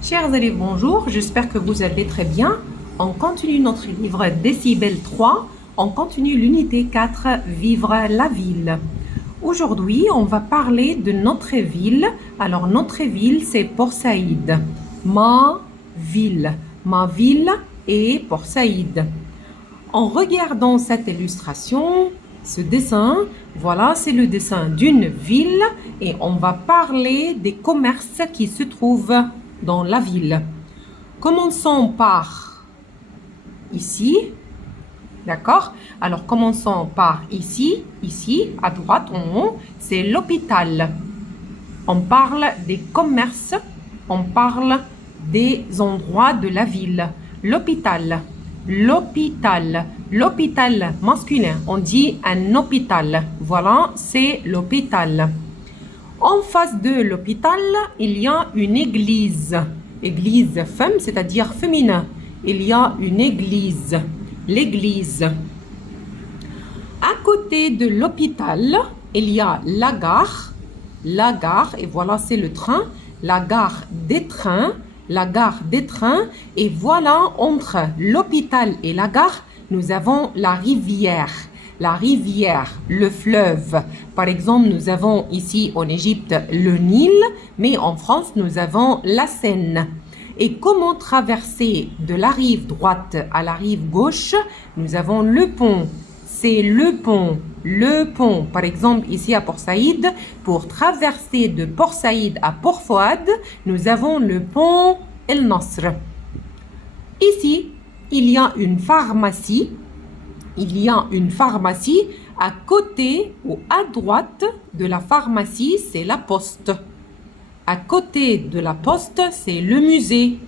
Chers élèves, bonjour, j'espère que vous allez très bien. On continue notre livre Décibel 3, on continue l'unité 4, Vivre la ville. Aujourd'hui, on va parler de notre ville. Alors, notre ville, c'est Port Saïd. Ma ville est Port Saïd. En regardant cette illustration, ce dessin, voilà, c'est le dessin d'une ville et on va parler des commerces qui se trouvent dans la ville. Commençons par ici, d'accord? Alors, commençons par ici, à droite, en haut, c'est l'hôpital. On parle des commerces, on parle des endroits de la ville. L'hôpital, l'hôpital masculin, on dit un hôpital. Voilà, c'est l'hôpital. En face de l'hôpital, il y a une église. Église femme, c'est-à-dire féminin. Il y a une église. L'église. À côté de l'hôpital, il y a la gare. La gare, et voilà, c'est le train. La gare des trains. La gare des trains. Et voilà, entre l'hôpital et la gare, nous avons la rivière. La rivière, le fleuve. Par exemple, nous avons ici en Égypte le Nil, mais en France, nous avons la Seine. Et comment traverser de la rive droite à la rive gauche? Nous avons le pont. C'est le pont. Le pont. Par exemple, ici à Port Saïd, pour traverser de Port Saïd à Port Fouad, nous avons le pont El Nasr. Ici, il y a une pharmacie. Il y a une pharmacie à côté ou à droite de la pharmacie, c'est la poste. À côté de la poste, c'est le musée.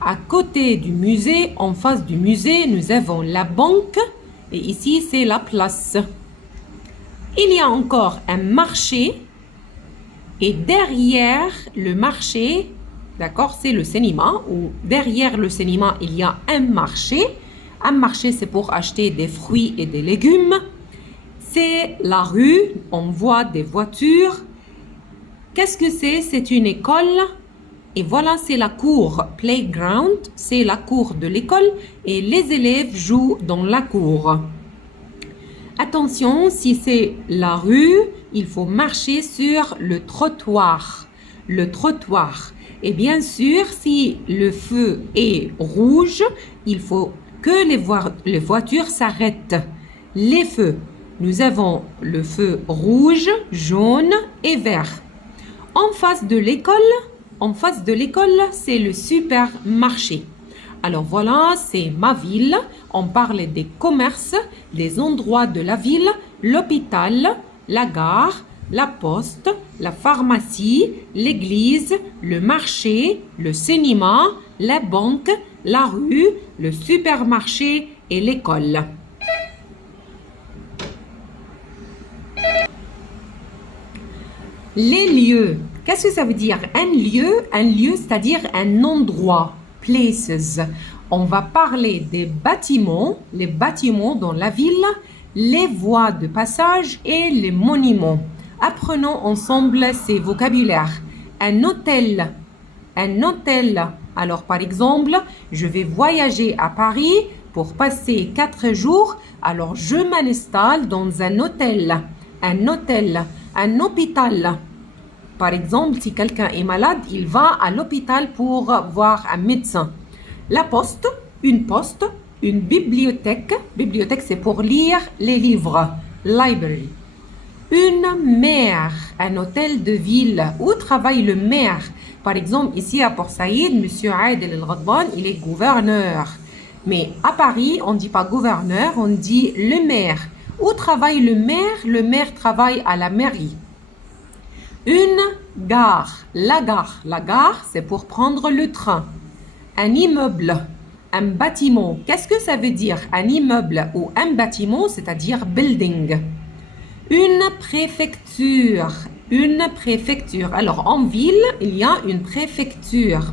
À côté du musée, en face du musée, nous avons la banque et ici, c'est la place. Il y a encore un marché et derrière le marché, d'accord, c'est le cinéma ou derrière le cinéma, il y a un marché. Un marché, c'est pour acheter des fruits et des légumes. C'est la rue, on voit des voitures. Qu'est-ce que c'est? C'est une école. Et voilà, c'est la cour, playground, c'est la cour de l'école et les élèves jouent dans la cour. Attention, si c'est la rue, il faut marcher sur le trottoir. Le trottoir. Et bien sûr, si le feu est rouge, il faut que les voitures s'arrêtent. Les feux. Nous avons le feu rouge, jaune et vert. En face de l'école, c'est le supermarché. Alors voilà, c'est ma ville. On parle des commerces, des endroits de la ville, l'hôpital, la gare, la poste, la pharmacie, l'église, le marché, le cinéma, la banque, la rue, le supermarché et l'école. Les lieux. Qu'est-ce que ça veut dire? Un lieu, c'est-à-dire un endroit. Places. On va parler des bâtiments, les bâtiments dans la ville, les voies de passage et les monuments. Apprenons ensemble ces vocabulaires. Un hôtel. Un hôtel. Alors, par exemple, je vais voyager à Paris pour passer 4 jours. Alors, je m'installe dans un hôtel. Un hôtel. Un hôpital. Par exemple, si quelqu'un est malade, il va à l'hôpital pour voir un médecin. La poste, une bibliothèque. Bibliothèque, c'est pour lire les livres. Library. Une maire, un hôtel de ville. Où travaille le maire? Par exemple, ici à Port Saïd, M. Adel El-Ghadban, il est gouverneur. Mais à Paris, on ne dit pas gouverneur, on dit le maire. Où travaille le maire? Le maire travaille à la mairie. Une gare. La gare, c'est pour prendre le train. Un immeuble. Un bâtiment. Qu'est-ce que ça veut dire? Un immeuble ou un bâtiment, c'est-à-dire building. Une préfecture. Une préfecture. Alors, en ville, il y a une préfecture.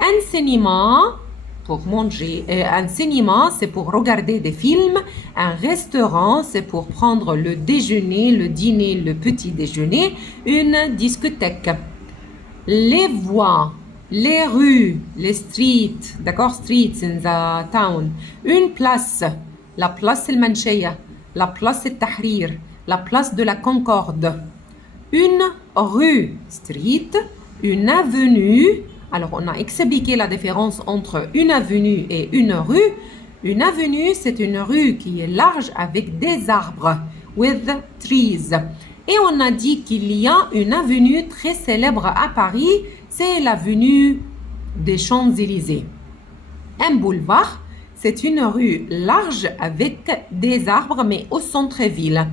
Un cinéma pour manger. Un cinéma, c'est pour regarder des films. Un restaurant, c'est pour prendre le déjeuner, le dîner, le petit déjeuner. Une discothèque. Les voies. les rues, les streets, d'accord, streets in the town. Une place, la place El Mancheya, la place El Tahrir, la place de la Concorde. Une rue, street, une avenue. Alors, on a expliqué la différence entre une avenue et une rue. Une avenue, c'est une rue qui est large avec des arbres, with trees. Et on a dit qu'il y a une avenue très célèbre à Paris, c'est l'avenue des Champs-Élysées. Un boulevard, c'est une rue large avec des arbres, mais au centre-ville.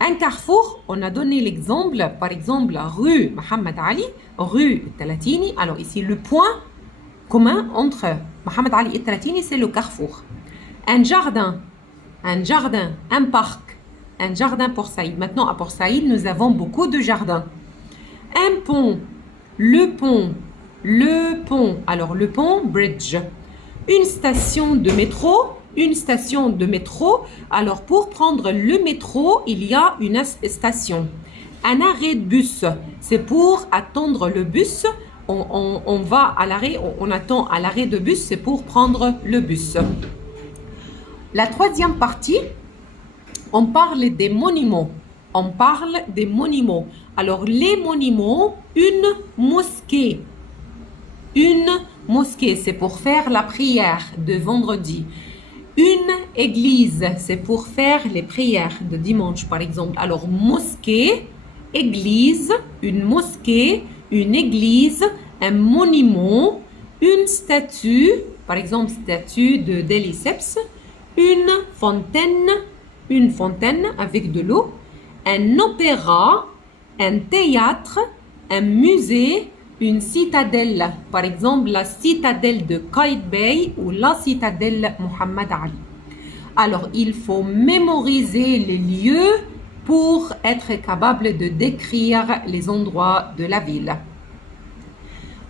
Un carrefour, on a donné l'exemple, par exemple, rue Mohamed Ali, rue Talatini. Alors ici, le point commun entre Mohamed Ali et Talatini, c'est le carrefour. Un jardin, un parc, un jardin Port Saïd. Maintenant, à Port Saïd, nous avons beaucoup de jardins. Un pont, le pont. Alors, le pont, bridge. Une station de métro. Alors, pour prendre le métro, il y a une station. Un arrêt de bus, c'est pour attendre le bus. On va à l'arrêt, on attend à l'arrêt de bus, c'est pour prendre le bus. La troisième partie, on parle des monuments. Alors, les monuments, une mosquée. Une mosquée, c'est pour faire la prière de vendredi. Une église, c'est pour faire les prières de dimanche, par exemple. Alors, mosquée, église, une mosquée, une église, un monument, une statue, par exemple, statue de Deliceps, une fontaine avec de l'eau, un opéra, un théâtre, un musée, une citadelle, par exemple la citadelle de Qaïtbay ou la citadelle Mohamed Ali. Alors, il faut mémoriser les lieux pour être capable de décrire les endroits de la ville.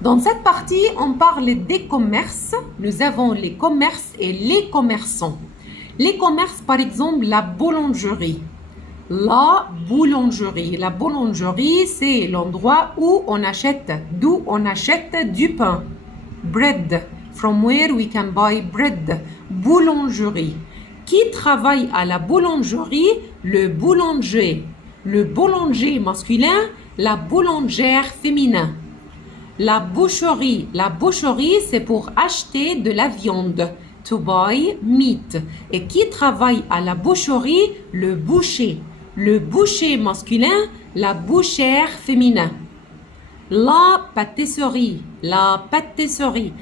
Dans cette partie, on parle des commerces. Nous avons les commerces et les commerçants. Les commerces, par exemple, la boulangerie. La boulangerie, c'est l'endroit d'où on achète du pain. Bread, from where we can buy bread. Boulangerie. Qui travaille à la boulangerie? Le boulanger. Le boulanger masculin, la boulangère féminin. La boucherie, c'est pour acheter de la viande. To buy meat. Et qui travaille à la boucherie? Le boucher. Le boucher masculin, la bouchère féminin. La pâtisserie. La pâtisserie,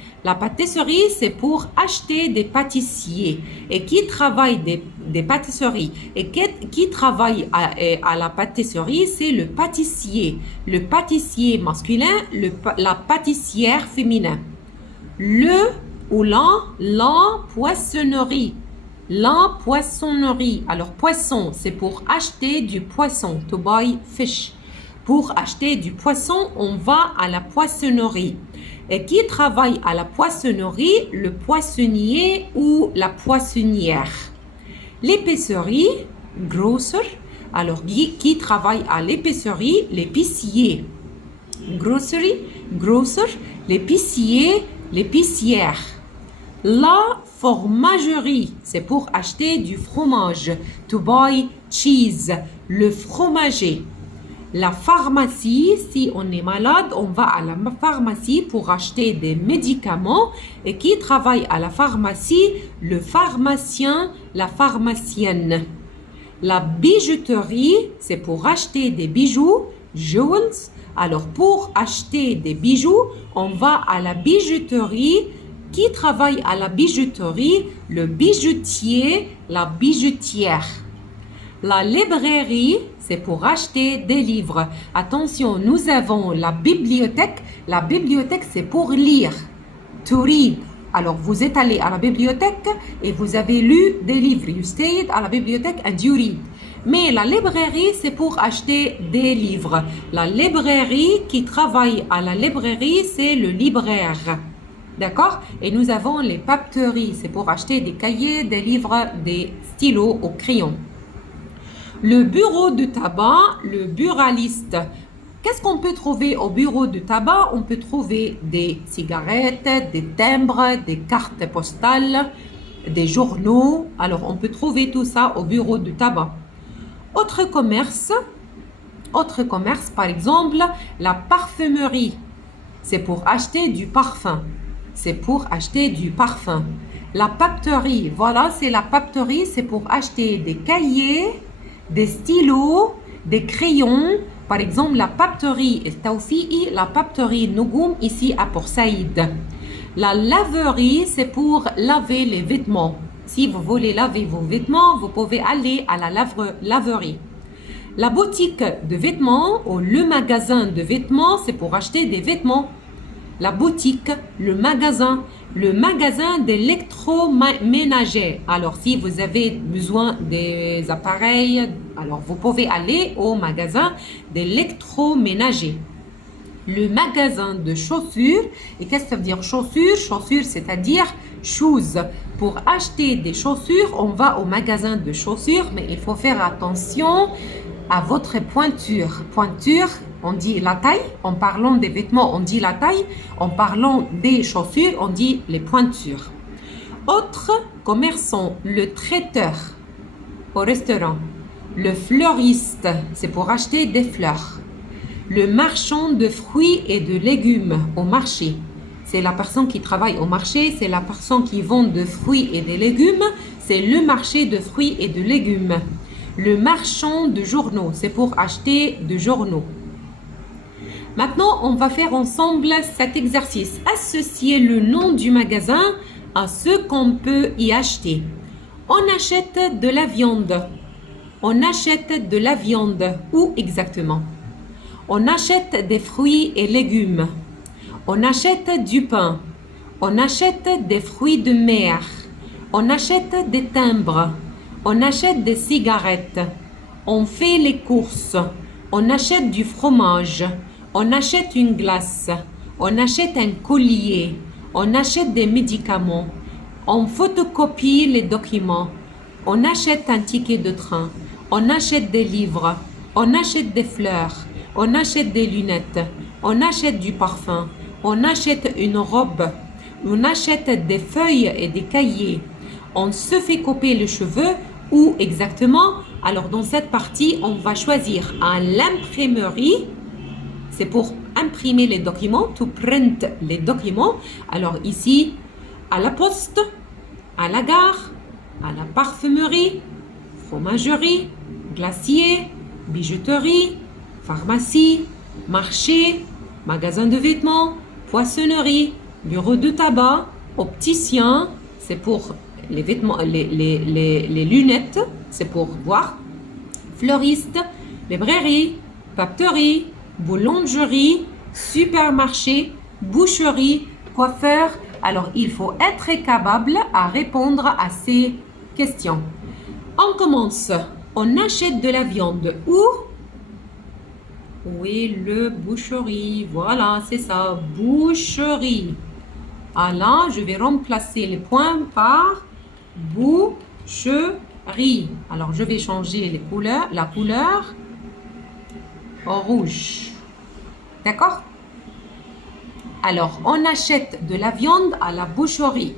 c'est pour acheter des pâtissiers. Et qui travaille des pâtisseries? Et qui travaille à la pâtisserie? C'est le pâtissier. Le pâtissier masculin, la pâtissière féminin. La poissonnerie. La poissonnerie. Alors, poisson, c'est pour acheter du poisson. To buy fish. Pour acheter du poisson, on va à la poissonnerie. Et qui travaille à la poissonnerie? Le poissonnier ou la poissonnière. L'épicerie, grocer. Alors, qui travaille à l'épicerie? L'épicier. Grocery, grocer. L'épicier, l'épicière. La fromagerie, c'est pour acheter du fromage. To buy cheese. Le fromager. La pharmacie, si on est malade, on va à la pharmacie pour acheter des médicaments. Et qui travaille à la pharmacie? Le pharmacien, la pharmacienne. La bijouterie, c'est pour acheter des bijoux, jewels. Alors, pour acheter des bijoux, on va à la bijouterie. Qui travaille à la bijouterie? Le bijoutier, la bijoutière. La librairie, c'est pour acheter des livres. Attention, nous avons la bibliothèque. La bibliothèque, c'est pour lire. To read. Alors, vous êtes allé à la bibliothèque et vous avez lu des livres. You stayed à la bibliothèque and you read. Mais la librairie, c'est pour acheter des livres. La librairie, qui travaille à la librairie, c'est le libraire. D'accord? Et nous avons les papeteries. C'est pour acheter des cahiers, des livres, des stylos au crayon. Le bureau de tabac, le buraliste. Qu'est-ce qu'on peut trouver au bureau de tabac? On peut trouver des cigarettes, des timbres, des cartes postales, des journaux. Alors, on peut trouver tout ça au bureau de tabac. Autre commerce, par exemple, la parfumerie. C'est pour acheter du parfum. C'est pour acheter du parfum. La papeterie, voilà, c'est la papeterie, c'est pour acheter des cahiers, des stylos, des crayons. Par exemple, la papeterie Tawfi'i, la papeterie Nougoum ici à Port Saïd. La laverie, c'est pour laver les vêtements. Si vous voulez laver vos vêtements, vous pouvez aller à la laverie. La boutique de vêtements ou le magasin de vêtements, c'est pour acheter des vêtements. La boutique, le magasin d'électroménager. Alors, si vous avez besoin des appareils, alors vous pouvez aller au magasin d'électroménager. Le magasin de chaussures. Et qu'est-ce que ça veut dire chaussures? Chaussures, c'est-à-dire shoes. Pour acheter des chaussures, on va au magasin de chaussures, mais il faut faire attention à votre pointure. Pointure, on dit la taille. En parlant des vêtements, on dit la taille. En parlant des chaussures, on dit les pointures. Autre commerçant, le traiteur au restaurant. Le fleuriste, c'est pour acheter des fleurs. Le marchand de fruits et de légumes au marché. C'est la personne qui travaille au marché, c'est la personne qui vend de fruits et de légumes. C'est le marché de fruits et de légumes. Le marchand de journaux, c'est pour acheter de journaux. Maintenant, on va faire ensemble cet exercice. Associer le nom du magasin à ce qu'on peut y acheter. On achète de la viande. On achète de la viande. Où exactement? On achète des fruits et légumes. On achète du pain. On achète des fruits de mer. On achète des timbres. On achète des cigarettes. On fait les courses. On achète du fromage. On achète une glace. On achète un collier. On achète des médicaments. On photocopie les documents. On achète un ticket de train. On achète des livres. On achète des fleurs. On achète des lunettes. On achète du parfum. On achète une robe. On achète des feuilles et des cahiers. On se fait couper les cheveux. Où exactement? Alors dans cette partie, on va choisir à l'imprimerie. C'est pour imprimer les documents, to print les documents. Alors ici, à la poste, à la gare, à la parfumerie, fromagerie, glacier, bijouterie, pharmacie, marché, magasin de vêtements, poissonnerie, bureau de tabac, opticien, c'est pour les vêtements, les lunettes, c'est pour voir, fleuriste, librairie, papeterie, boulangerie, supermarché, boucherie, coiffeur. Alors, il faut être capable à répondre à ces questions. On commence. On achète de la viande où? Oui, le boucherie. Voilà, c'est ça. Boucherie. Ah là, je vais remplacer les points par boucherie. Alors, je vais changer les couleurs, la couleur au rouge. D'accord? Alors, on achète de la viande à la boucherie.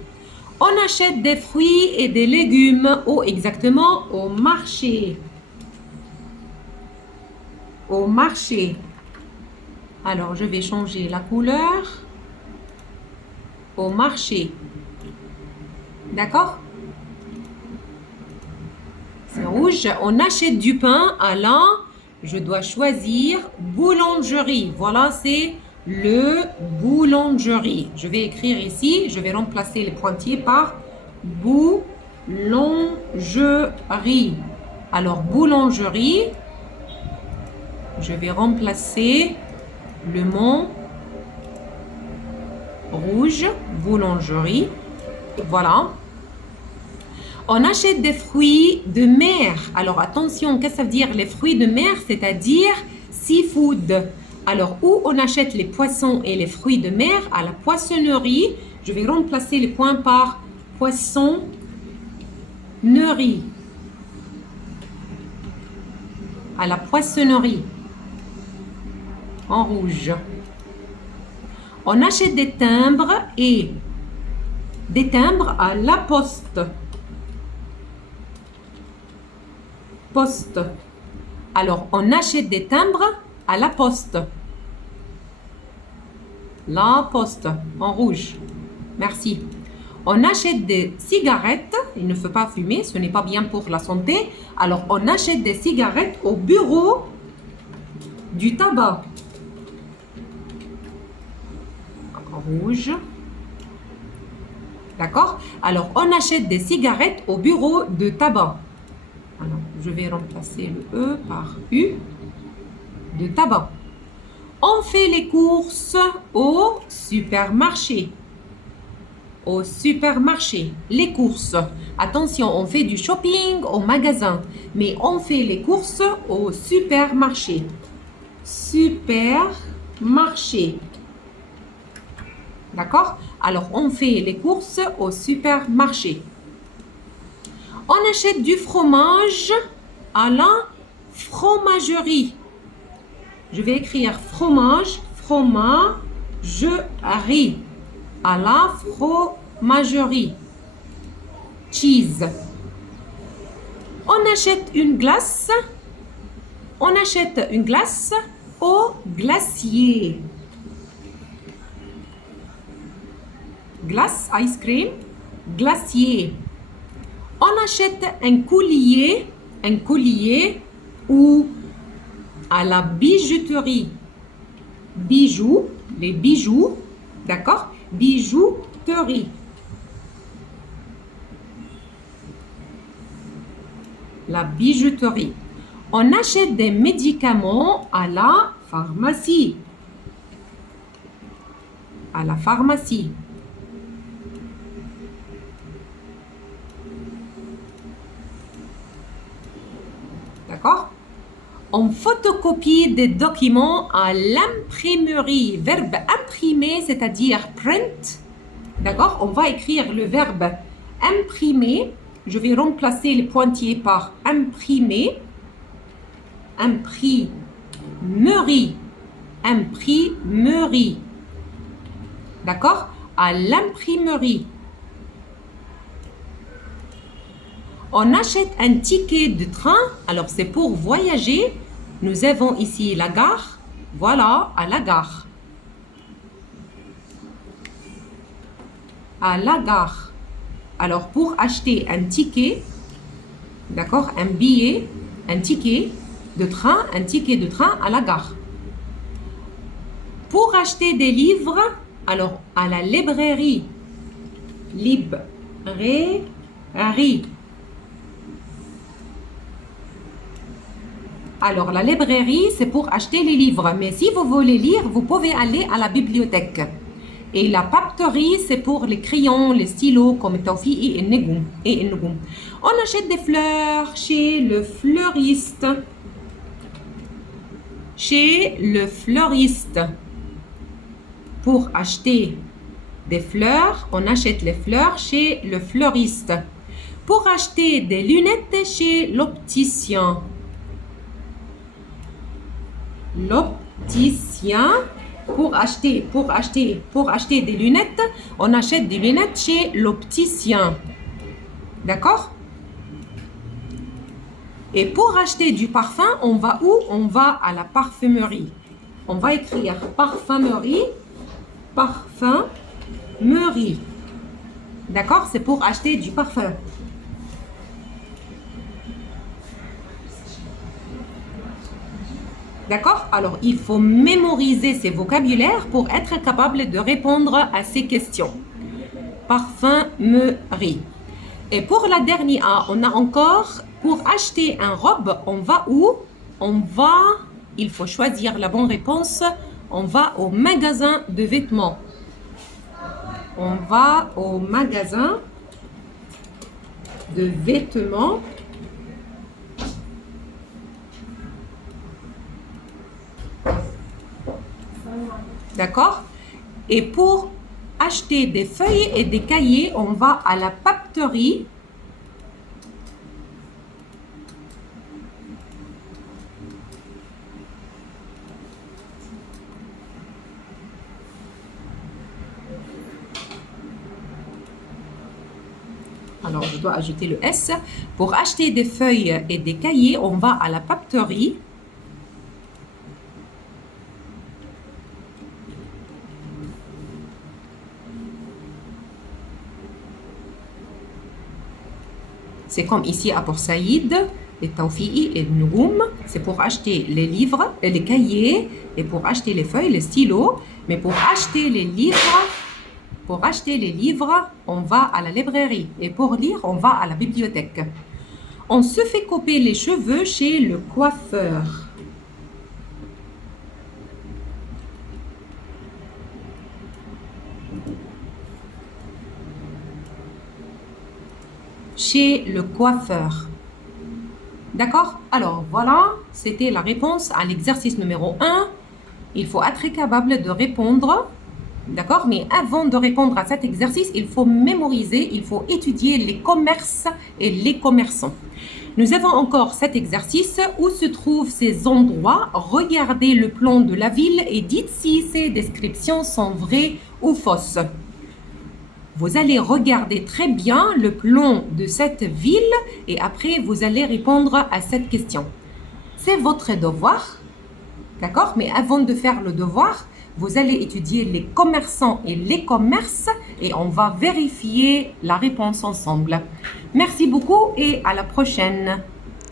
On achète des fruits et des légumes. Où exactement? Au marché. Au marché. Alors, je vais changer la couleur au marché. D'accord? C'est rouge. On achète du pain à la... Je dois choisir boulangerie. Voilà, c'est le boulangerie. Je vais écrire ici. Je vais remplacer les pointillés par boulangerie. Alors, boulangerie. Je vais remplacer le mot rouge, boulangerie. Voilà. On achète des fruits de mer. Alors attention, qu'est-ce que ça veut dire les fruits de mer? C'est-à-dire seafood. Alors où on achète les poissons et les fruits de mer? À la poissonnerie. Je vais remplacer les points par poissonnerie. À la poissonnerie. en rouge. On achète des timbres et des timbres à la poste. Poste. Alors, on achète des timbres à la poste. La poste, en rouge. Merci. On achète des cigarettes. Il ne faut pas fumer, ce n'est pas bien pour la santé. Alors, on achète des cigarettes au bureau du tabac. En rouge. D'accord? Alors, on achète des cigarettes au bureau de tabac. Alors, je vais remplacer le E par U. De tabac. On fait les courses au supermarché. Au supermarché. Les courses. Attention, on fait du shopping au magasin. Mais on fait les courses au supermarché. Supermarché. D'accord? Alors, on fait les courses au supermarché. On achète du fromage à la fromagerie. Je vais écrire fromage, fromagerie. À la fromagerie. Cheese. On achète une glace. On achète une glace au glacier. Glace, ice cream, glacier. On achète un collier ou à la bijouterie. Bijoux, les bijoux, d'accord? Bijouterie. La bijouterie. On achète des médicaments à la pharmacie. À la pharmacie. D'accord? On photocopie des documents à l'imprimerie. Verbe imprimer, c'est-à-dire print. D'accord? On va écrire le verbe imprimer. Je vais remplacer le pointillé par imprimer. Imprimerie. Imprimerie. D'accord? À l'imprimerie. On achète un ticket de train. Alors, c'est pour voyager. Nous avons ici la gare. Voilà, à la gare. À la gare. Alors, pour acheter un ticket, d'accord, un billet, un ticket de train à la gare. Pour acheter des livres, alors, à la librairie. Librairie. Alors, la librairie, c'est pour acheter les livres. Mais si vous voulez lire, vous pouvez aller à la bibliothèque. Et la papeterie, c'est pour les crayons, les stylos, comme Tawfi et Negoum. On achète des fleurs chez le fleuriste. Chez le fleuriste. Pour acheter des fleurs, on achète les fleurs chez le fleuriste. Pour acheter des lunettes chez l'opticien. L'opticien. Pour acheter des lunettes, on achète des lunettes chez l'opticien. D'accord? Et pour acheter du parfum, on va où? On va à la parfumerie. On va écrire parfumerie. Parfumerie. D'accord? C'est pour acheter du parfum. D'accord? Alors, il faut mémoriser ces vocabulaires pour être capable de répondre à ces questions. Parfumerie. Et pour la dernière, on a encore, pour acheter un robe, on va où? Il faut choisir la bonne réponse. On va au magasin de vêtements. On va au magasin de vêtements. D'accord? Et pour acheter des feuilles et des cahiers, on va à la papeterie. Alors, je dois ajouter le S. Pour acheter des feuilles et des cahiers, on va à la papeterie. C'est comme ici à Port Saïd, et Tawfi'i et Nougoum. C'est pour acheter les livres, les cahiers, et pour acheter les feuilles, les stylos. Mais pour acheter les livres, on va à la librairie. Et pour lire, on va à la bibliothèque. On se fait couper les cheveux chez le coiffeur. Chez le coiffeur. D'accord? Alors voilà, c'était la réponse à l'exercice numéro 1. Il faut être capable de répondre. D'accord? Mais avant de répondre à cet exercice, il faut mémoriser, il faut étudier les commerces et les commerçants. Nous avons encore cet exercice où se trouvent ces endroits. Regardez le plan de la ville et dites si ces descriptions sont vraies ou fausses. Vous allez regarder très bien le plan de cette ville et après vous allez répondre à cette question. C'est votre devoir, d'accord? Mais avant de faire le devoir, vous allez étudier les commerçants et les commerces et on va vérifier la réponse ensemble. Merci beaucoup et à la prochaine.